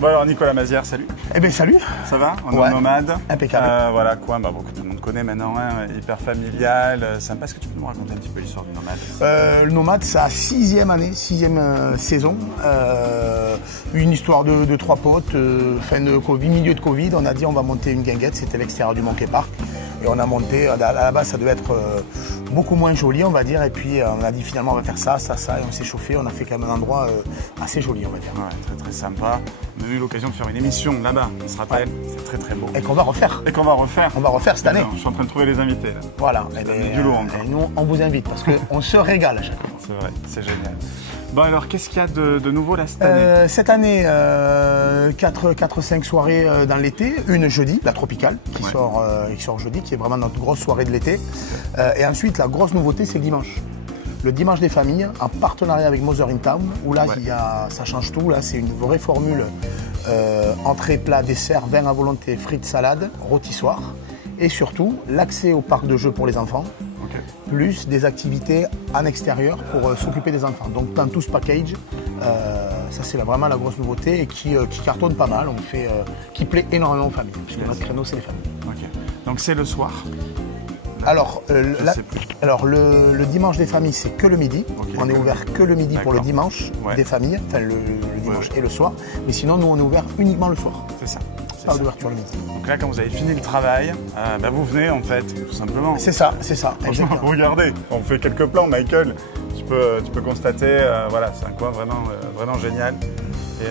Bon alors Nicolas Mazière, salut. Eh bien salut. Ça va? On est nomade. Impeccable. Voilà quoi, beaucoup de monde connaît maintenant, hein, hyper familial, sympa. Est-ce que tu peux nous raconter un petit peu l'histoire du nomade? Le nomade, c'est la 6e année, 6e saison. Une histoire de trois potes, fin de Covid, milieu de Covid. On a dit on va monter une guinguette, c'était l'extérieur du Monkey Park. Et on a monté, à la base ça devait être beaucoup moins joli on va dire. Et puis on a dit finalement on va faire ça, et on s'est chauffé. On a fait quand même un endroit assez joli on va dire. Ouais, très très sympa. On a eu l'occasion de faire une émission là-bas, on se rappelle, c'est très très beau. Et qu'on va refaire. On va refaire cette année. Je suis en train de trouver les invités là. Voilà. Du lourd encore. Et nous on vous invite parce qu'on se régale à chaque fois. C'est vrai, c'est génial. Bon alors, qu'est-ce qu'il y a de nouveau là cette année? Cette année, 4-5 soirées dans l'été. Une jeudi, la tropicale, qui sort jeudi, qui est vraiment notre grosse soirée de l'été. Et ensuite, la grosse nouveauté, c'est le dimanche. Le dimanche des familles, en partenariat avec Mother in Town, où là, ça change tout. Là, c'est une vraie formule entrée, plat, dessert, vin à volonté, frites, salade, rôtissoir. Et surtout, l'accès au parc de jeux pour les enfants. Plus des activités en extérieur pour s'occuper des enfants. Donc dans tout ce package, ça c'est vraiment la grosse nouveauté et qui cartonne pas mal, qui plaît énormément aux familles, puisque notre créneau c'est les familles. Okay. Donc c'est le soir. Alors, le dimanche des familles c'est que le midi. On est ouvert que le midi pour le dimanche des familles, enfin le dimanche et le soir. Mais sinon nous on est ouvert uniquement le soir. C'est ça. Pas d'ouverture le midi. Donc là, quand vous avez fini le travail, vous venez en fait, tout simplement. C'est ça. Regardez, on fait quelques plans, Michael. Tu peux constater, voilà, c'est un coin vraiment génial. Et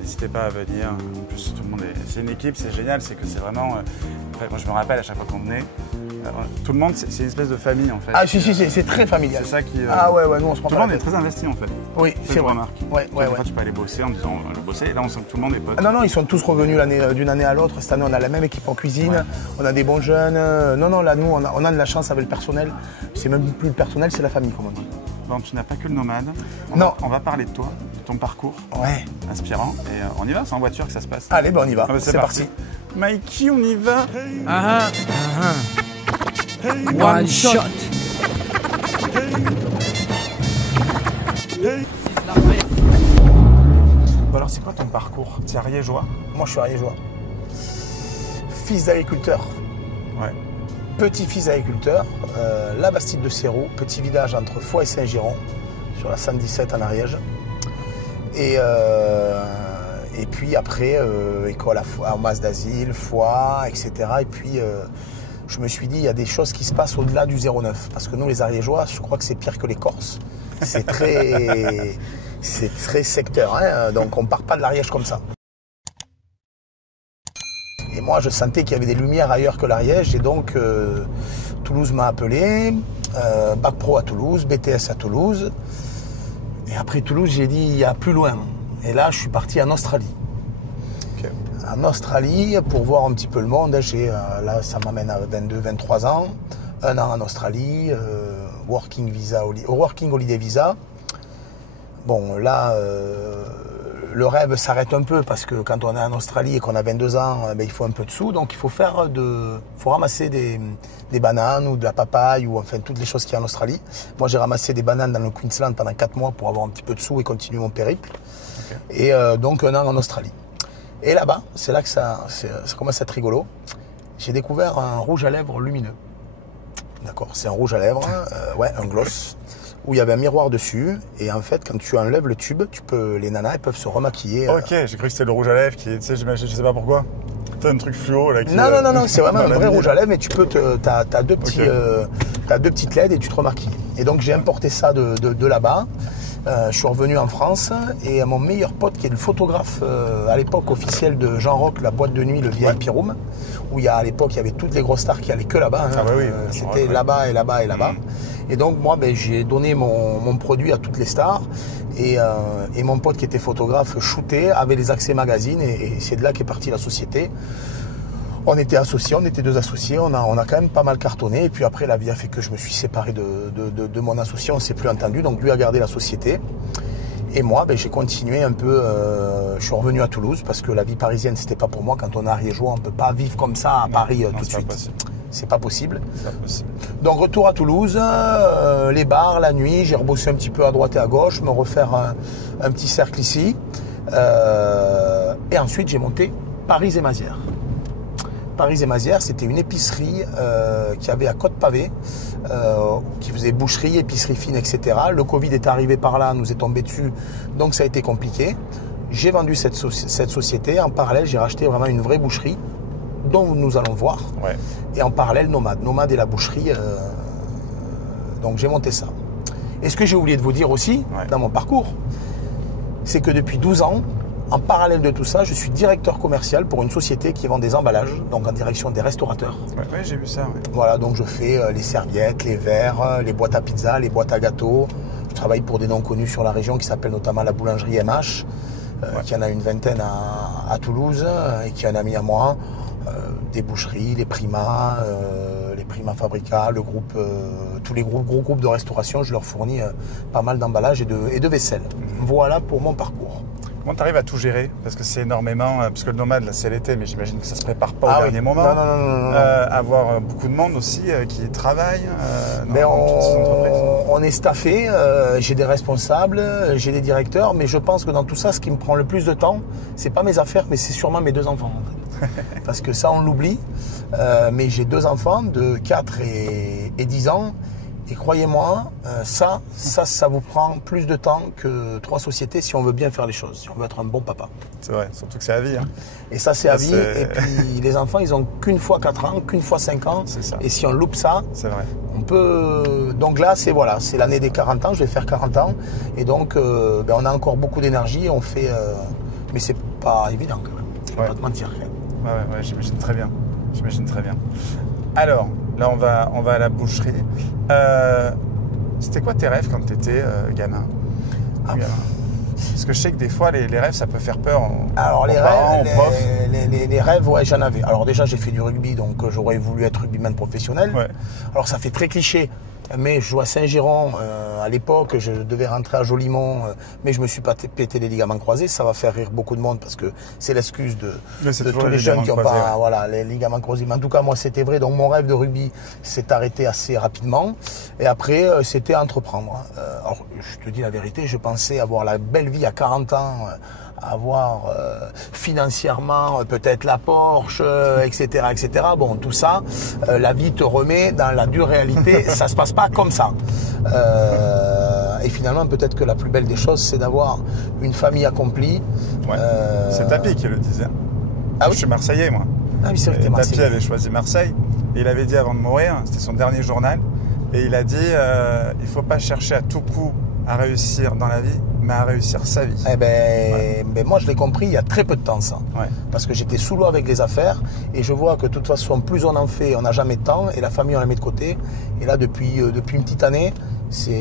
n'hésitez pas à venir. En plus, tout le monde c'est une équipe, c'est génial, c'est que c'est vraiment. Moi, je me rappelle à chaque fois qu'on venait. Tout le monde, c'est une espèce de famille en fait. Ah si, c'est très familial. C'est ça qui. Ah ouais, nous on se prend. Tout le monde est très investi en fait. Oui, c'est vrai. Ouais. Tu peux aller bosser en disant bosser. Et là, on sent que tout le monde est pote. Non, ils sont tous revenus d'une année à l'autre. Cette année, on a la même équipe en cuisine. On a des bons jeunes. Non, là, nous, on a de la chance avec le personnel. C'est même plus le personnel, c'est la famille, comme on dit. Bon, tu n'as pas que le nomade. On va parler de toi, de ton parcours. Inspirant. Et on y va, c'est en voiture que ça se passe. Allez, on y va. C'est parti. Mikey, on y va. One shot. Bon alors c'est quoi ton parcours? Tu es ariégeois? Moi je suis ariégeois. Fils d'agriculteur. Ouais. Petit-fils d'agriculteur. La Bastide de Céroux, petit village entre Foix et Saint-Giron, sur la 117 en Ariège. Et puis après, école à masse d'asile, Foix, etc. Et puis je me suis dit, il y a des choses qui se passent au-delà du 09. Parce que nous, les Ariégeois, je crois que c'est pire que les Corses. C'est très secteur, hein, donc on ne part pas de l'Ariège comme ça. Et moi, je sentais qu'il y avait des lumières ailleurs que l'Ariège. Et donc, Toulouse m'a appelé, Bac Pro à Toulouse, BTS à Toulouse. Et après Toulouse, j'ai dit, il y a plus loin. Et là, je suis parti en Australie. En Australie, pour voir un petit peu le monde, là ça m'amène à 22-23 ans, un an en Australie, working holiday visa. Bon là, le rêve s'arrête un peu parce que quand on est en Australie et qu'on a 22 ans, il faut un peu de sous, donc il faut ramasser des bananes ou de la papaye ou enfin toutes les choses qu'il y a en Australie. Moi j'ai ramassé des bananes dans le Queensland pendant 4 mois pour avoir un petit peu de sous et continuer mon périple. Et donc un an en Australie. Et là-bas, c'est là que ça commence à être rigolo. J'ai découvert un rouge à lèvres lumineux. D'accord, c'est un rouge à lèvres, un gloss, où il y avait un miroir dessus. Et en fait, quand tu enlèves le tube, les nanas, elles peuvent se remaquiller. Ok, j'ai cru que c'était le rouge à lèvres qui, tu sais, je sais pas pourquoi. T'as un truc fluo là qui. Non, c'est vraiment un vrai rouge à lèvres, mais tu peux, t'as deux petites LED et tu te remaquilles. Et donc j'ai importé ça de là-bas. Je suis revenu en France et mon meilleur pote qui est le photographe à l'époque officiel de Jean Rock, la boîte de nuit, le VIP Room, où à l'époque il y avait toutes les grosses stars qui allaient que là-bas. C'était là-bas et là-bas et là-bas. Et donc moi j'ai donné mon produit à toutes les stars et mon pote qui était photographe shootait, avait les accès magazine et c'est de là qu'est partie la société. On était associés, on était 2 associés, on a quand même pas mal cartonné. Et puis après, la vie a fait que je me suis séparé de mon associé, on ne s'est plus entendu. Donc lui a gardé la société. Et moi, j'ai continué un peu, je suis revenu à Toulouse parce que la vie parisienne, c'était pas pour moi. Quand on est ariégeois, on ne peut pas vivre comme ça à Paris tout de suite. C'est pas possible. Donc retour à Toulouse, les bars, la nuit, j'ai rebossé un petit peu à droite et à gauche, me refaire un petit cercle ici. Et ensuite, j'ai monté Paris et Mazières. Paris et Mazières, c'était une épicerie qu'il y avait à Côte-Pavé, qui faisait boucherie, épicerie fine, etc. Le Covid est arrivé par là, nous est tombé dessus, donc ça a été compliqué. J'ai vendu cette société. En parallèle, j'ai racheté vraiment une vraie boucherie, dont nous allons voir. Ouais. Et en parallèle, Nomade. Nomade et la boucherie. Donc j'ai monté ça. Et ce que j'ai oublié de vous dire aussi, dans mon parcours, c'est que depuis 12 ans, en parallèle de tout ça, je suis directeur commercial pour une société qui vend des emballages, donc en direction des restaurateurs. Oui, j'ai vu ça. Ouais. Voilà, donc je fais les serviettes, les verres, les boîtes à pizza, les boîtes à gâteaux. Je travaille pour des noms connus sur la région qui s'appellent notamment la boulangerie MH, qui en a une vingtaine à Toulouse et qui en a mis à moi. Des boucheries, les Prima Fabrica, le groupe, tous les gros groupes de restauration, je leur fournis pas mal d'emballages et de vaisselle. Voilà pour mon parcours. Comment tu arrives à tout gérer? Parce que c'est énormément, parce que le nomade, là, c'est l'été, mais j'imagine que ça se prépare pas au dernier moment. Non. Avoir beaucoup de monde aussi qui travaille on est staffé, j'ai des responsables, j'ai des directeurs, mais je pense que dans tout ça, ce qui me prend le plus de temps, c'est pas mes affaires, mais c'est sûrement mes 2 enfants. En fait. Parce que ça, on l'oublie. Mais j'ai 2 enfants de 4 et 10 ans. Et croyez-moi, ça vous prend plus de temps que 3 sociétés si on veut bien faire les choses, si on veut être un bon papa. C'est vrai, surtout que c'est à vie. Hein. Et ça, c'est à vie. Et puis, les enfants, ils ont qu'une fois 4 ans, qu'une fois 5 ans. C'est ça. Et si on loupe ça, c'est vrai. On peut... Donc là, c'est l'année des 40 ans, je vais faire 40 ans. Et donc, on a encore beaucoup d'énergie. On fait... Mais c'est pas évident quand même. Je ne vais pas te mentir. Ouais, j'imagine très bien. Alors, là, on va à la boucherie. C'était quoi tes rêves quand tu étais gamin? Parce que je sais que des fois, les rêves, ça peut faire peur. Alors, les rêves, ouais, j'en avais. Alors déjà, j'ai fait du rugby, donc j'aurais voulu être rugbyman professionnel. Ouais. Alors, ça fait très cliché, mais je jouais à Saint-Giron. À l'époque, je devais rentrer à Jolimont, mais je me suis pas pété les ligaments croisés. Ça va faire rire beaucoup de monde parce que c'est l'excuse de tous les jeunes qui n'ont pas les ligaments croisés. Mais en tout cas, moi, c'était vrai. Donc, mon rêve de rugby s'est arrêté assez rapidement. Et après, c'était entreprendre. Alors, je te dis la vérité, je pensais avoir la belle vie à 40 ans, avoir financièrement peut-être la Porsche, etc., etc. Bon, tout ça, la vie te remet dans la dure réalité. Ça se passe pas comme ça. Et finalement, peut-être que la plus belle des choses, c'est d'avoir une famille accomplie. Ouais. C'est Tapi qui le disait. Je suis Marseillais, moi. Ah oui, c'est vrai que t'es Marseillais. Tapi avait choisi Marseille. Et il avait dit avant de mourir, c'était son dernier journal, et il a dit il ne faut pas chercher à tout coup à réussir dans la vie, mais à réussir sa vie. Moi, je l'ai compris il y a très peu de temps, ça. Ouais. Parce que j'étais sous l'eau avec les affaires et je vois que de toute façon, plus on en fait, on n'a jamais de temps et la famille, on la met de côté. Et là, depuis une petite année,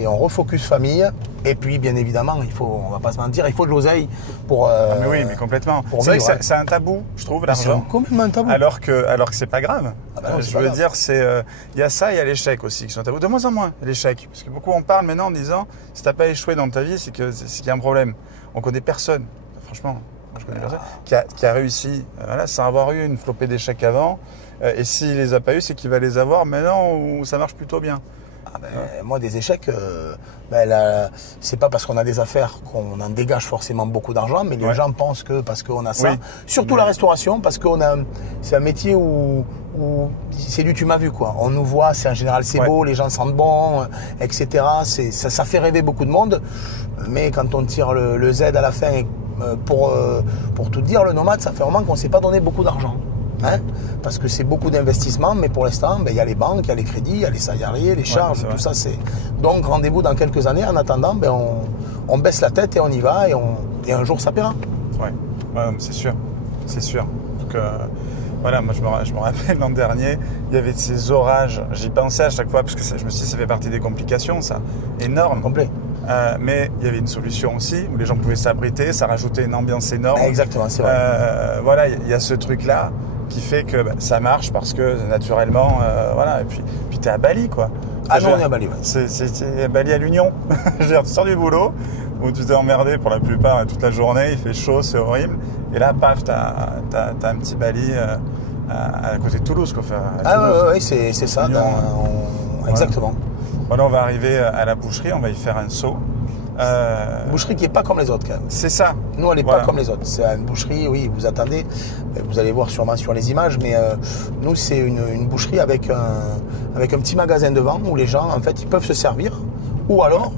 on refocus famille. Et puis, bien évidemment, on va pas se mentir, il faut de l'oseille pour... mais oui, mais complètement. C'est vrai que c'est un tabou, je trouve, l'argent. C'est complètement un tabou. Alors que c'est pas grave. Je veux dire, il y a ça, il y a l'échec aussi qui sont tabous. De moins en moins, l'échec. Parce que beaucoup en parlent maintenant en disant, si t'as pas échoué dans ta vie, c'est qu'il y a un problème. On connaît personne, franchement, moi je connais personne, qui a réussi sans avoir eu une flopée d'échecs avant. Et s'il les a pas eu, c'est qu'il va les avoir maintenant où ça marche plutôt bien. Moi, des échecs, c'est pas parce qu'on a des affaires qu'on en dégage forcément beaucoup d'argent, mais les gens pensent que parce qu'on a ça, surtout la restauration, parce que c'est un métier où c'est du tu m'as vu, quoi. On nous voit, en général c'est beau, les gens sentent bon, etc. Ça fait rêver beaucoup de monde, mais quand on tire le Z à la fin, pour tout dire, le nomade, ça fait vraiment qu'on ne s'est pas donné beaucoup d'argent. Parce que c'est beaucoup d'investissements, mais pour l'instant, il y a les banques, il y a les crédits, il y a les salariés, les charges, tout ça. Donc rendez-vous dans quelques années. En attendant, on baisse la tête et on y va et un jour ça paiera. C'est sûr. Donc, moi je me rappelle l'an dernier, il y avait ces orages. J'y pensais à chaque fois parce que je me suis dit ça fait partie des complications, ça, énorme. Complet. Mais il y avait une solution aussi où les gens pouvaient s'abriter, ça rajoutait une ambiance énorme. Exactement, c'est vrai. Il y a ce truc-là qui fait que ça marche parce que naturellement, et puis tu es à Bali, quoi. On est à Bali, C'est Bali à l'Union. Je veux dire, tu sors du boulot où tu t'es emmerdé pour la plupart toute la journée, il fait chaud, c'est horrible. Et là, paf, t'as un petit Bali à côté de Toulouse, quoi. Oui, c'est ça. Exactement. Voilà, on va arriver à la boucherie, on va y faire un saut. Une boucherie qui n'est pas comme les autres quand même. C'est ça. Nous, elle n'est Voilà. pas comme les autres. C'est une boucherie, oui, vous attendez, vous allez voir sûrement sur les images, mais nous, c'est une boucherie avec un petit magasin devant où les gens, en fait, ils peuvent se servir. Ou alors,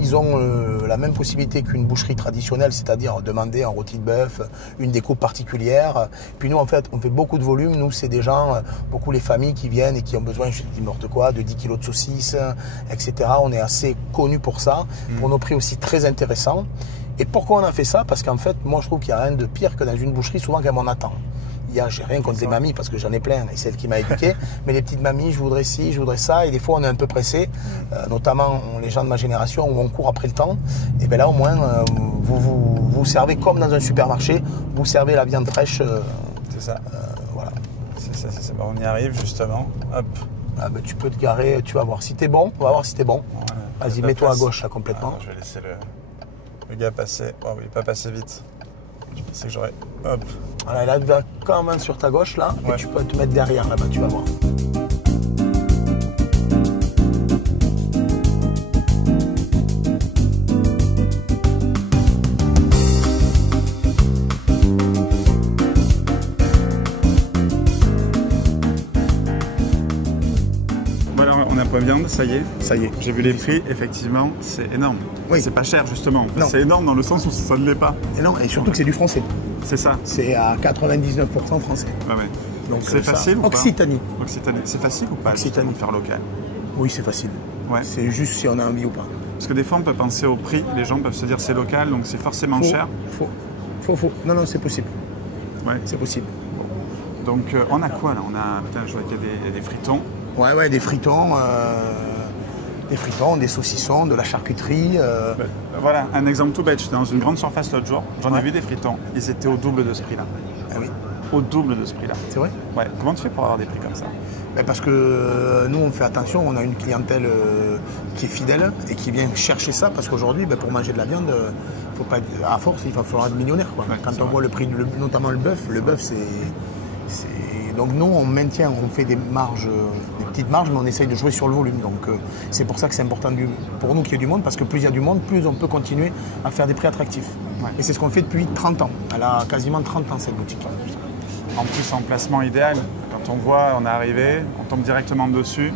ils ont la même possibilité qu'une boucherie traditionnelle, c'est-à-dire demander un rôti de bœuf, une découpe particulière. Puis nous, en fait, on fait beaucoup de volume. Nous, c'est des gens, beaucoup les familles qui viennent et qui ont besoin, je dis n'importe quoi, de 10 kilos de saucisses, etc. On est assez connus pour ça, pour nos prix aussi très intéressants. Et pourquoi on a fait ça? Parce qu'en fait, moi, je trouve qu'il n'y a rien de pire que dans une boucherie, souvent, quand on attend. J'ai rien contre les mamies parce que j'en ai plein et c'est elle qui m'a éduqué. Mais les petites mamies, je voudrais ci, je voudrais ça. Et des fois, on est un peu pressé, notamment les gens de ma génération où on court après le temps. Et bien là, au moins, vous servez comme dans un supermarché. Vous servez la viande fraîche. C'est ça. Voilà. C'est ça. Bon, on y arrive justement. Hop. Ah, ben, tu peux te garer, tu vas voir si t'es bon. On va voir si t'es bon. Voilà. Vas-y, mets-toi à gauche là complètement. Je vais laisser le gars passer. Oh oui, pas passer vite. Je pensais que j'aurais. Hop. Voilà, là, tu vas quand même sur ta gauche là. Ouais. Et tu peux te mettre derrière là-bas, tu vas voir. Voilà, on a pas viande, ça y est. Ça y est. J'ai vu les prix, effectivement, c'est énorme. Oui. C'est pas cher justement. Non. C'est énorme dans le sens où ça ne l'est pas. Et non, et surtout que c'est du français. C'est ça. C'est à 99% français. Ouais, ouais. Donc C'est ça- facile ou pas Occitanie. Occitanie. C'est facile ou pas Occitanie. justement, de faire local? Oui, c'est facile. Ouais. C'est juste si on a envie ou pas. Parce que des fois, on peut penser au prix. Les gens peuvent se dire c'est local, donc c'est forcément cher. Faux. Non, non, c'est possible. Ouais. C'est possible. Donc, on a quoi là? On a, putain, je vois qu'il y a des fritons. Ouais, des fritons, des saucissons, de la charcuterie. Voilà, un exemple tout bête. J'étais dans une grande surface l'autre jour. J'en ai Ouais. vu des fritons. Ils étaient au double de ce prix-là. Ah oui, Au double de ce prix-là. c'est vrai. Ouais. Comment tu fais pour avoir des prix comme ça? Ben, parce que nous, on fait attention, on a une clientèle qui est fidèle et qui vient chercher ça. Parce qu'aujourd'hui, ben, pour manger de la viande, faut pas, à force, il va falloir être millionnaire. Quoi. Ouais, Quand c'est on vrai. voit le prix, notamment le bœuf, donc nous, on maintient, on fait des marges, des petites marges, mais on essaye de jouer sur le volume. Donc c'est pour ça que c'est important pour nous qu'il y ait du monde, parce que plus il y a du monde, plus on peut continuer à faire des prix attractifs. Ouais. Et c'est ce qu'on fait depuis 30 ans. Elle a quasiment 30 ans cette boutique. En plus, en placement idéal. Quand on voit, on est arrivé, on tombe directement dessus.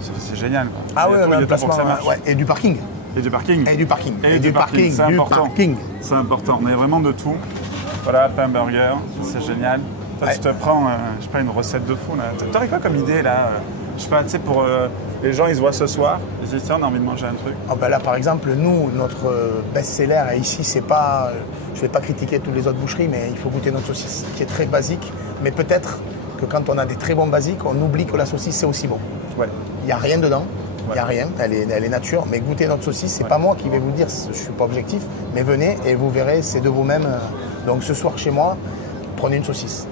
C'est génial. Quoi. Ah Il y oui, a tout- on a il y un a tout pour que ça placement, marche. ouais, et du parking. Et du parking. Et du parking. Et du parking, c'est du important. parking. C'est important. On a vraiment de tout. Voilà, pain burger, c'est génial. Toi, Ouais. tu te prends, je sais pas, une recette de fou. T'aurais quoi comme idée là Je sais pas, tu sais, pour les gens, ils se voient ce soir, ils se disent tiens, on a envie de manger un truc. Ah ben là, par exemple, nous, notre best-seller ici, c'est pas. Je ne vais pas critiquer toutes les autres boucheries, mais il faut goûter notre saucisse, qui est très basique. Mais peut-être que quand on a des très bons basiques, on oublie que la saucisse, c'est aussi bon. Ouais. Il n'y a rien dedans, il n'y a Ouais. rien, elle est nature. Mais goûter notre saucisse, c'est pas moi qui vais vous dire, je ne suis pas objectif, mais venez et vous verrez, c'est de vous-même. Donc ce soir chez moi, prenez une saucisse.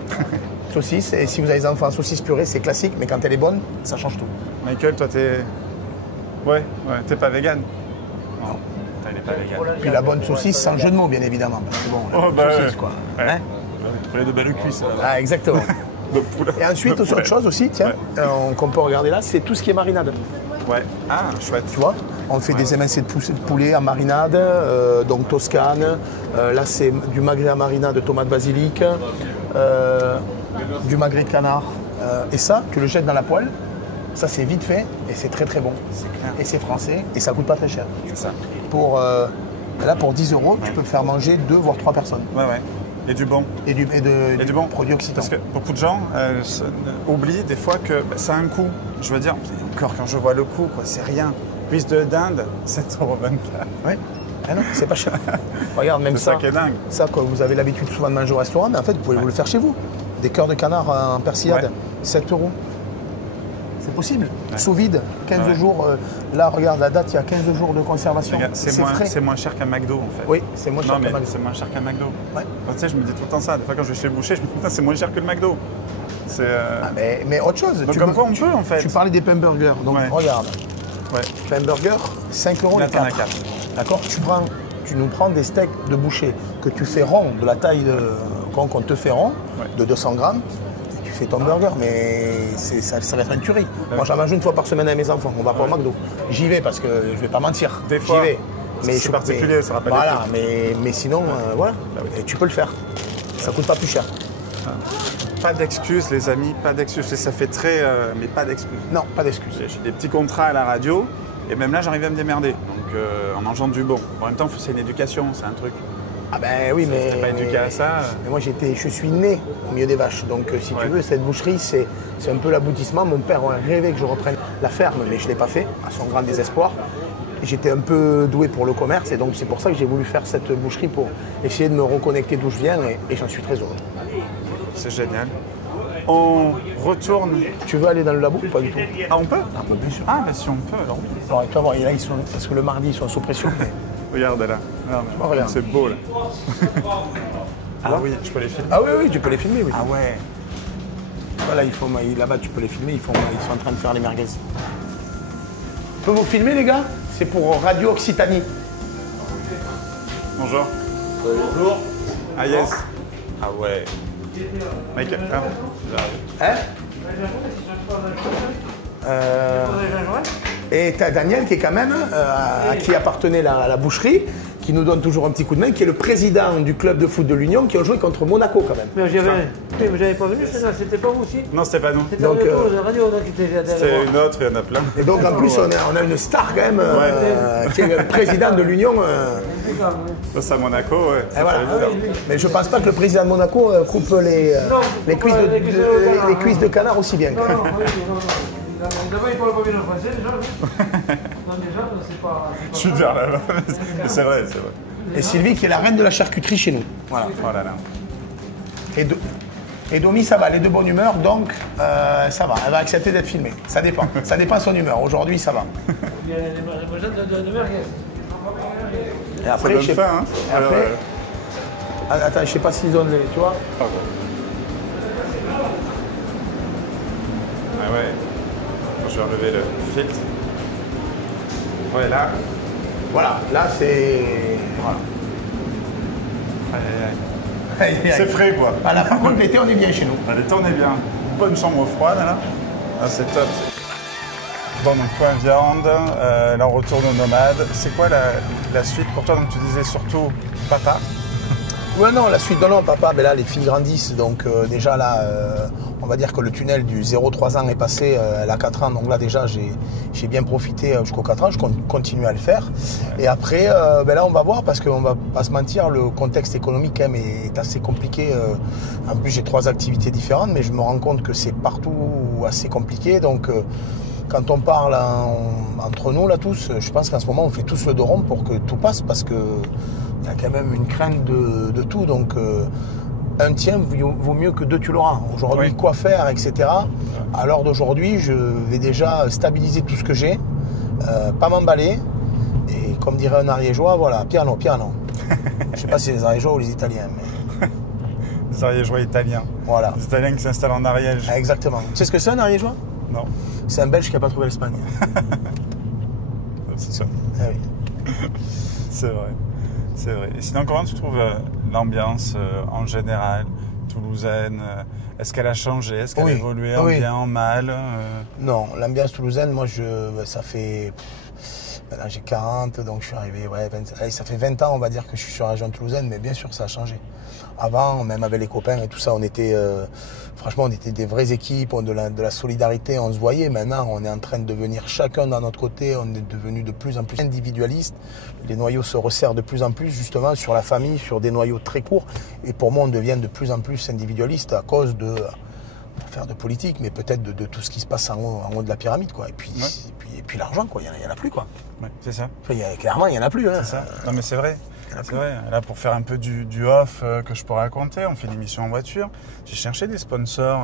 Saucisse, et si vous avez des enfants, saucisse purée, c'est classique, mais quand elle est bonne, ça change tout. Michael, toi, t'es. Ouais, t'es pas vegan. Non. Putain, il est pas vegan. Puis la bonne saucisse, sans jeu de mots, bien évidemment. Parce que bon, la Oh, bonne bah saucisse, ouais. quoi. Ouais. Hein Tu prenais de belles cuisses. Ah, exactement. De poulet. Et ensuite, De autre poulet. chose aussi, tiens, qu'on peut regarder là, c'est tout ce qui est marinade. Ouais. Ah, chouette. Tu vois, on fait des émincés de poulet en marinade, donc Toscane. Là, c'est du magret à marinade, tomate basilic, du magret de canard. Et ça, tu le jettes dans la poêle. Ça, c'est vite fait et c'est très très bon. C'est clair. Et c'est français et ça coûte pas très cher. C'est ça. Là, pour 10 €, tu peux faire manger 2 voire 3 personnes. Ouais, ouais. Et du bon. Et du bon. produit occitan. Parce que beaucoup de gens oublient des fois que ça a un coût. Je veux dire, encore quand je vois le coût, quoi, c'est rien. Cuisse de dinde, 7,24 €. Ouais. Ah non, c'est pas cher. Regarde, même C'est ça. ça qui est dingue. Ça, quand vous avez l'habitude souvent de manger au restaurant, mais en fait, vous pouvez vous le faire chez vous. Des cœurs de canard en persillade, Ouais. 7 €. C'est possible. Ouais. Sous vide, 15 Ouais. jours. Là, regarde, la date, il y a 15 jours de conservation. Regarde, C'est frais. c'est moins cher qu'un McDo en fait. Oui, c'est moins cher Non, mais qu'un McDo. c'est moins cher qu'un McDo. Ouais. Enfin, tu sais, je me dis tout le temps ça. Des fois, quand je vais chez le boucher, je me dis putain, c'est moins cher que le McDo. C'est. Ah, mais autre chose. Donc, comme quoi, on peut en fait. Tu parlais des pain burgers. Donc, Ouais. regarde. Ouais. Pain burger, 5 € Là, les t'en as 4. 4. D'accord, tu nous prends des steaks de boucher que tu fais rond, de la taille qu'on te fait rond, Ouais. de 200 grammes, et tu fais ton burger, mais ça va être une tuerie. Ouais. Moi, j'en mange une fois par semaine avec mes enfants, on va pas au McDo. J'y vais parce que je vais pas mentir, Des fois. j'y vais. C'est particulier, ça rappelle. Voilà, mais sinon, voilà, et tu peux le faire. Ça coûte pas plus cher. Pas d'excuses, les amis, pas d'excuses. Ça fait très. Mais pas d'excuses. Non, pas d'excuses. J'ai des petits contrats à la radio, et même là, j'arrive à me démerder. Donc, en mangeant du bon. En même temps, c'est une éducation, c'est un truc. Ah ben oui, mais. T'es pas éduqué à ça. Mais moi, je suis né au milieu des vaches. Donc, si tu veux, cette boucherie, c'est un peu l'aboutissement. Mon père aurait rêvé que je reprenne la ferme, mais je ne l'ai pas fait, à son grand désespoir. J'étais un peu doué pour le commerce, et donc c'est pour ça que j'ai voulu faire cette boucherie pour essayer de me reconnecter d'où je viens, et j'en suis très heureux. C'est génial. On retourne. Tu veux aller dans le labo ou pas du tout? Ah, on peut? Ah, bah, bien sûr. Ah, bah si on peut, alors oui. Alors, tu vas voir, là, parce que le mardi, ils sont sous pression. Mais... Regarde là. Regarde. C'est beau là. Ah oui, je peux les filmer. Ah oui, tu peux les filmer, oui. Ah ouais. Voilà, là-bas, tu peux les filmer, ils sont en train de faire les merguez. Je peux vous filmer, les gars? C'est pour Radio Occitanie. Bonjour. Bonjour. Ah yes. Ah ouais. Michael, Hein? Et t'as Daniel qui est quand même, à qui appartenait la boucherie, qui nous donne toujours un petit coup de main, qui est le président du club de foot de l'Union, qui a joué contre Monaco quand même. Mais j'avais pas venu, c'était pas vous aussi? Non, c'était pas nous. C'était Donc, la radio qui était C'est une autre, il y en a plein. Et donc en plus, on a une star quand même, qui est le président de l'Union. Ça, à Monaco, ouais. Et voilà. Mais je pense pas que le président de Monaco coupe les cuisses de canard aussi bien. Non, d'abord, il parle pas bien le français, déjà. Non, déjà, c'est pas. Je suis bien là-bas. C'est vrai, c'est vrai. Et Sylvie qui est la reine de la charcuterie chez nous. Voilà. Oh là là. Et Domi, ça va, elle est de bonne humeur, donc ça va. Elle va accepter d'être filmée. Ça dépend. Ça dépend de son humeur. Aujourd'hui, ça va. Il y a les brochettes de merguez. Et après, Ça donne faim, hein. Et après, attends, je sais pas s'ils donnent les. Tu vois? Ah ouais. Je vais enlever le filtre. Ouais, là. Voilà, là c'est. Voilà. Aïe, aïe, aïe. C'est frais, quoi. Voilà, par contre, l'été, on est bien chez nous. L'été, on est bien. Une bonne chambre froide, là. Ah, c'est top. Bon, donc, point viande. Là, on retourne aux nomades. C'est quoi la suite pour toi? Donc, tu disais surtout papa. Ouais, non, la suite, non, papa, mais là, les filles grandissent, donc déjà là, on va dire que le tunnel du 0-3 ans est passé, elle a 4 ans, donc là, déjà, j'ai bien profité jusqu'aux 4 ans, je continue à le faire. Ouais. Et après, là, on va voir, parce qu'on va pas se mentir, le contexte économique, quand même, est assez compliqué. En plus, j'ai 3 activités différentes, mais je me rends compte que c'est partout assez compliqué, donc... Quand on parle entre nous, là, tous, je pense qu'en ce moment, on fait tous le dos rond pour que tout passe, parce qu'il y a quand même une crainte de tout. Donc, un tien vaut mieux que 2 tu l'auras. Aujourd'hui, quoi faire, etc. À l'heure d'aujourd'hui, je vais déjà stabiliser tout ce que j'ai, pas m'emballer. Et comme dirait un Ariégeois, voilà, piano, piano. Je ne sais pas si c'est les Ariégeois ou les Italiens. Mais... Les Ariégeois italiens. Voilà. Les Italiens qui s'installent en Ariège. Exactement. Tu sais ce que c'est un Ariégeois? Non. C'est un Belge qui n'a pas trouvé l'Espagne. C'est ça. Ah oui. C'est vrai. C'est vrai. Et sinon, comment tu trouves l'ambiance en général toulousaine? Est-ce qu'elle a changé? Est-ce qu'elle a évolué en bien, en mal? Non, l'ambiance toulousaine, moi, ça fait... Maintenant, j'ai 40, donc je suis arrivé... ça fait 20 ans, on va dire, que je suis sur la région toulousaine, mais bien sûr, ça a changé. Avant, même avec les copains et tout ça, on était... franchement, on était des vraies équipes, de la solidarité, on se voyait. Maintenant, on est en train de devenir chacun dans notre côté, on est devenu de plus en plus individualiste. Les noyaux se resserrent de plus en plus, justement, sur la famille, sur des noyaux très courts. Et pour moi, on devient de plus en plus individualiste à cause de... faire de politique, mais peut-être de tout ce qui se passe en haut de la pyramide, quoi. Et puis l'argent, quoi, il n'y en a plus, quoi. Ouais, c'est ça. Clairement, il n'y en a plus. Hein. C'est ça. Non, mais c'est vrai. C'est vrai. Là, pour faire un peu du off que je pourrais raconter, on fait une émission en voiture. J'ai cherché des sponsors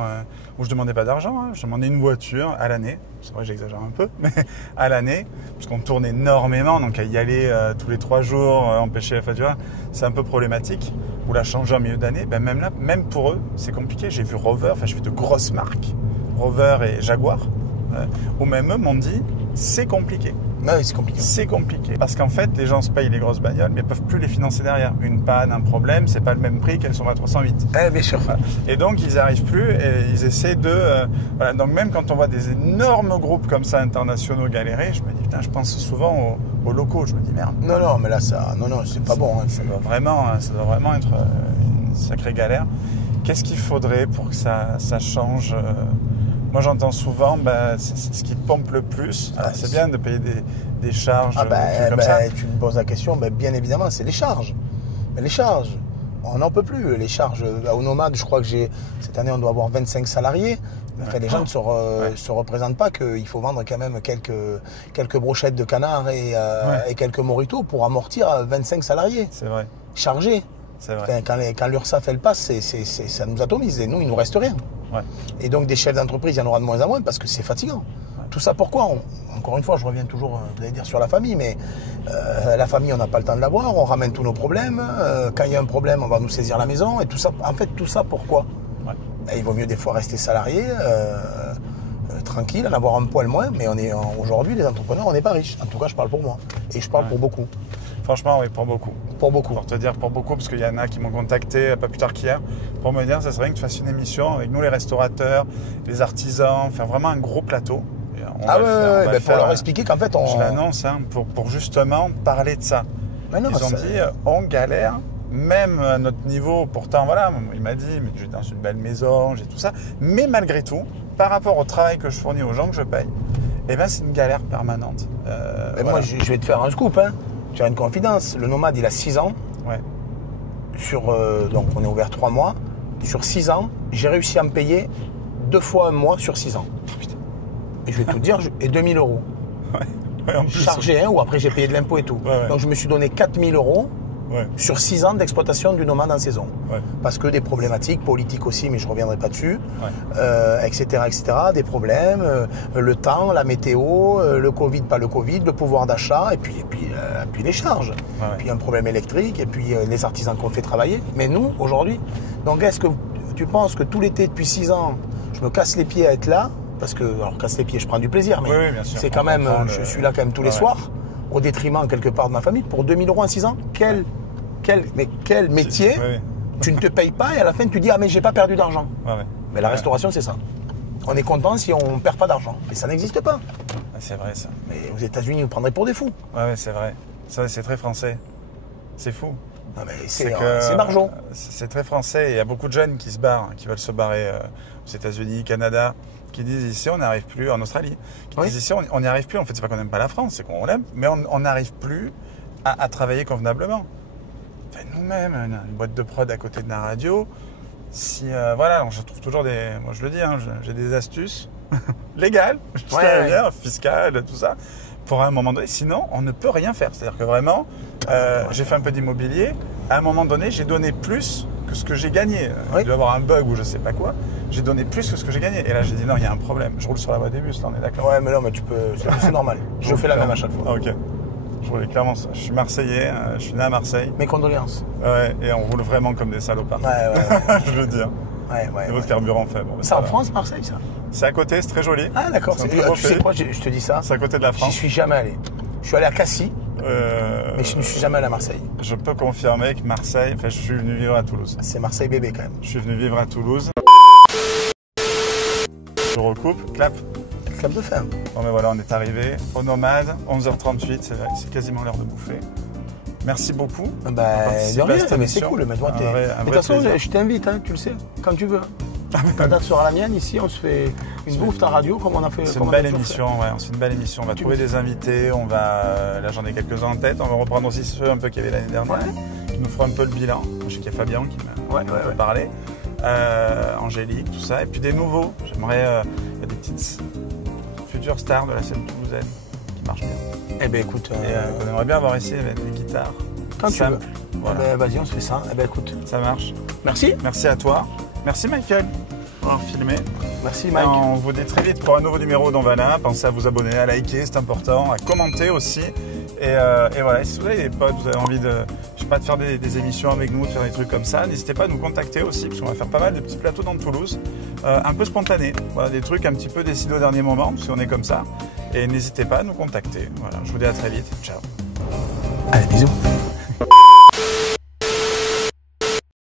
où je ne demandais pas d'argent. Hein. Je demandais une voiture à l'année. C'est vrai, j'exagère un peu, mais à l'année, parce qu'on tourne énormément. Donc, à y aller tous les 3 jours, empêcher la facture, c'est un peu problématique. Ou la changer en milieu d'année, ben même là, même pour eux, c'est compliqué. J'ai vu Rover, enfin, j'ai vu de grosses marques, Rover et Jaguar, où même eux m'ont dit, c'est compliqué. Ouais, c'est compliqué. C'est compliqué. Parce qu'en fait, les gens se payent les grosses bagnoles, mais ne peuvent plus les financer derrière. Une panne, un problème, c'est pas le même prix qu'elles sont à 308. Bien sûr. Voilà. Et donc, ils n'y arrivent plus et ils essaient de... voilà. Donc, même quand on voit des énormes groupes comme ça, internationaux, galérer, je me dis, putain, je pense souvent aux locaux. Je me dis, merde. Non, mais là, ça... Non, c'est pas bon. Hein. Ça doit vraiment être une sacrée galère. Qu'est-ce qu'il faudrait pour que ça change Moi, j'entends souvent, c'est ce qui te pompe le plus. Alors, c'est bien de payer des charges comme ça. Tu me poses la question, bien évidemment, c'est les charges. Mais les charges, on n'en peut plus. Les charges, au Nomade, je crois que cette année, on doit avoir 25 salariés. Enfin, les gens ne se représentent pas qu'il faut vendre quand même quelques brochettes de canard et quelques moritos pour amortir 25 salariés. C'est vrai. Chargés. C'est vrai. Enfin, quand l'URSSAF elle passe, ça nous atomise et nous, il nous reste rien. Ouais. Et donc des chefs d'entreprise, il y en aura de moins en moins parce que c'est fatigant. Ouais. Tout ça pourquoi Encore une fois, je reviens toujours, vous allez dire, sur la famille, mais la famille, on n'a pas le temps de la voir, on ramène tous nos problèmes. Quand il y a un problème, on va nous saisir la maison. Et tout ça, en fait, tout ça pourquoi Il vaut mieux des fois rester salarié, tranquille, en avoir un poil moins, mais aujourd'hui, les entrepreneurs, on n'est pas riches. En tout cas, je parle pour moi. Et je parle pour beaucoup. Franchement, oui, pour beaucoup. Pour beaucoup. Pour te dire pour beaucoup, parce qu'il y en a qui m'ont contacté pas plus tard qu'hier pour me dire ça serait bien que tu fasses une émission avec nous, les restaurateurs, les artisans, faire vraiment un gros plateau. Pour leur expliquer qu'en fait, Je l'annonce pour justement parler de ça. Ils ont dit on galère, même à notre niveau. Pourtant, voilà, il m'a dit mais j'ai dans une belle maison, j'ai tout ça. Mais malgré tout, par rapport au travail que je fournis aux gens que je paye, c'est une galère permanente. Moi, je vais te faire un scoop. Tu as une confidence. Le Nomade, il a 6 ans. Ouais. Donc, on est ouvert 3 mois. Sur 6 ans, j'ai réussi à me payer 2 fois un mois sur 6 ans. Oh, putain. Et je vais te dire, et 2000 euros. Ouais, en plus. Chargé, ou après j'ai payé de l'impôt et tout. Ouais. Donc, je me suis donné 4000 euros sur 6 ans d'exploitation du Nomade en saison. Ouais. Parce que des problématiques politiques aussi, mais je ne reviendrai pas dessus, etc., des problèmes, le temps, la météo, le Covid, pas le Covid, le pouvoir d'achat, et puis les charges. Puis un problème électrique, et puis les artisans qu'on fait travailler. Mais nous, aujourd'hui, donc est-ce que tu penses que tout l'été, depuis 6 ans, je me casse les pieds à être là, parce que, alors casse les pieds, je prends du plaisir, mais c'est quand même, je suis là quand même tous les soirs, au détriment quelque part de ma famille, pour 2000 euros en 6 ans, quel métier tu ne te payes pas et à la fin tu dis mais j'ai pas perdu d'argent. Mais la restauration c'est ça. On est content si on perd pas d'argent. Mais ça n'existe pas. C'est vrai ça. Mais aux États-Unis vous prendrez pour des fous. C'est vrai. Ça c'est très français. C'est fou. Non mais c'est margeant. C'est très français. Il y a beaucoup de jeunes qui se barrent, qui veulent se barrer aux États-Unis, Canada, qui disent ici on n'arrive plus, en Australie, qui disent ici on n'y arrive plus. En fait c'est pas qu'on n'aime pas la France, c'est qu'on l'aime, mais on n'arrive plus à travailler convenablement. Nous-mêmes, une boîte de prod à côté de la radio, si je trouve toujours moi je le dis, j'ai des astuces légales, fiscales, tout ça, pour à un moment donné, sinon on ne peut rien faire. C'est-à-dire que vraiment, j'ai fait un peu d'immobilier, à un moment donné, j'ai donné plus que ce que j'ai gagné. Il doit y avoir un bug ou je sais pas quoi, j'ai donné plus que ce que j'ai gagné. Et là j'ai dit non, il y a un problème, je roule sur la voie des bus, là on est d'accord. Ouais, mais non, mais tu peux, c'est normal. Je fais la même à chaque fois. Ok. Je roulais clairement ça. Je suis Marseillais, je suis né à Marseille. Mes condoléances. Et on roule vraiment comme des salopards. Je veux dire. Et votre carburant faible. C'est en France, Marseille, ça? C'est à côté, c'est très joli. Ah d'accord. Tu sais quoi, je te dis ça. C'est à côté de la France. J'y suis jamais allé. Je suis allé à Cassis, mais je ne suis jamais allé à Marseille. Je peux confirmer que Marseille, je suis venu vivre à Toulouse. C'est Marseille bébé quand même. Je suis venu vivre à Toulouse. Je recoupe, clap. Clap de fin. Bon mais voilà, on est arrivé au Nomade, 11h38, c'est quasiment l'heure de bouffer. Merci beaucoup. De rien, mais c'est cool. Mais de toute façon, je t'invite, tu le sais, quand tu veux. Quand date sera la mienne, ici, on se fait une bouffe à radio comme on a fait. C'est une belle émission, c'est une belle émission. On va trouver des invités, là j'en ai quelques-uns en tête. On va reprendre aussi ceux un peu qu'il y avait l'année dernière, qui nous fera un peu le bilan. Je sais qu'il y a Fabien qui m'a parlé. Angélique, tout ça. Et puis des nouveaux. J'aimerais, il y a des petites futures stars de la scène toulousaine qui marchent bien. Eh bien écoute, on aimerait bien avoir ici avec des guitares. Quand tu veux. Voilà. Vas-y, on se fait ça. Eh bien écoute. Ça marche. Merci. Merci à toi. Merci Michael. d'avoir filmé. Merci Et Mike. on vous dit très vite pour un nouveau numéro d'Onvana. Pensez à vous abonner, à liker, c'est important, à commenter aussi. Et voilà, si vous avez des potes, vous avez envie de, je sais pas, de faire des émissions avec nous, de faire des trucs comme ça, n'hésitez pas à nous contacter aussi, parce qu'on va faire pas mal de petits plateaux dans Toulouse, un peu spontanés. Voilà, des trucs un petit peu décidés au dernier moment, parce qu'on est comme ça. Et n'hésitez pas à nous contacter. Voilà, je vous dis à très vite. Ciao. Allez, bisous.